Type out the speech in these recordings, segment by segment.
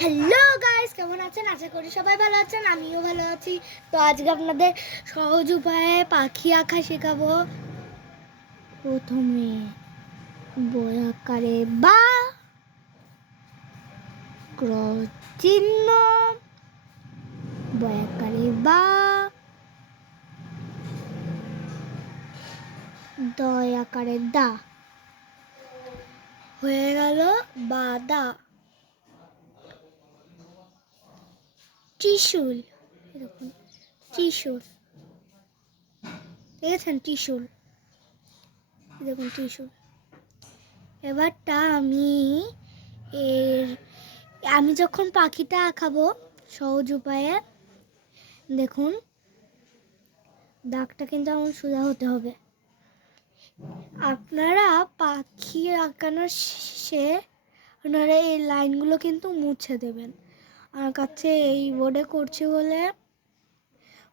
Hello guys, কেমন আছেন? আশা করি সবাই ভালো আছেন, আমিও ভালো আছি। তো আজকে আপনাদের সহজ উপায়ে পাখি আঁকা শেখাবো। প্রথমে বই আকারে বা, ক্রস চিহ্ন, বই আকারে বা, দয় আকারে দা, হয়ে গেল বাদা। ত্রিশূল, এরকম ত্রিশূল, দেখেছেন? ত্রিশূল, দেখুন ত্রিশূল। এবারটা আমি যখন পাখিটা আঁকাবো সহজ উপায়ে, দেখুন দাগটা কিন্তু আমার সোজা হতে হবে। আপনারা পাখি আঁকানোর শেষে আপনারা এই লাইনগুলো কিন্তু মুছে দেবেন। আমার কাছে এই বোর্ডে করছি বলে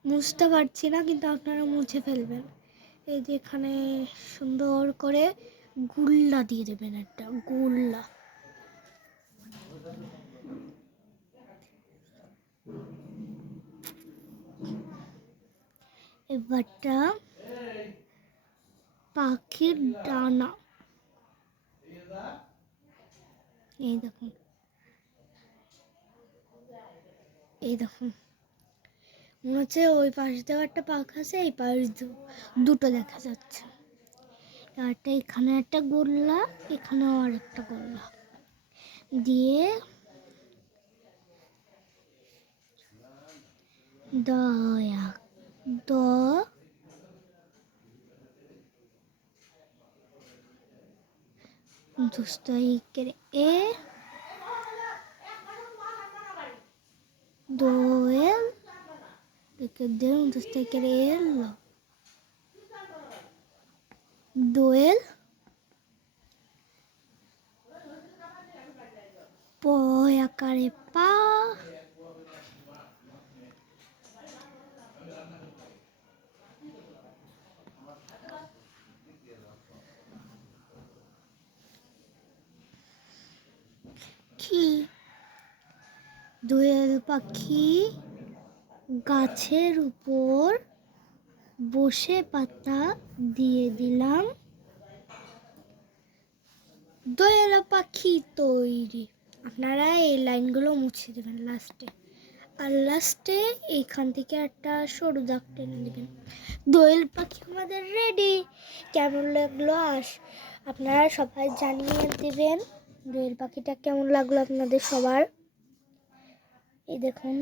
মুছতে পারছি না, কিন্তু আপনারা মুছে ফেলবেন। এই যে এখানে সুন্দর করে গুল্লা দিয়ে দেবেন, একটা গুল্লা। এবারটা পাখির ডানা, এই দেখুন, এই দেখুন, মনে হচ্ছে ওই পাশ দিয়ে একটা পাখা আছে, এই পাশ দুটো দেখা যাচ্ছে। একটা এখানে একটা গোল্লা, এখানেও আর একটা গোল্লা দিয়ে দয়া দ দুস্তাইকের এ দোয়েল দেখে দেন দুস্তাইকের এল দোয়েল পয় আকারে পা, কি দোয়েল পাখি গাছের উপর বসে পাতা দিয়ে দিলাম, দোয়েল পাখি তৈরি। আপনারা এই লাইনগুলো মুছে দেবেন লাস্টে, আর লাস্টে এইখান থেকে একটা সরু দাগ টেনে দেবেন। দোয়েল পাখি আমাদের রেডি। কেমন লাগলো আপনারা সবাই জানিয়ে দেবেন দোয়েল পাখিটা কেমন লাগলো আপনাদের সবার। এই দেখুন।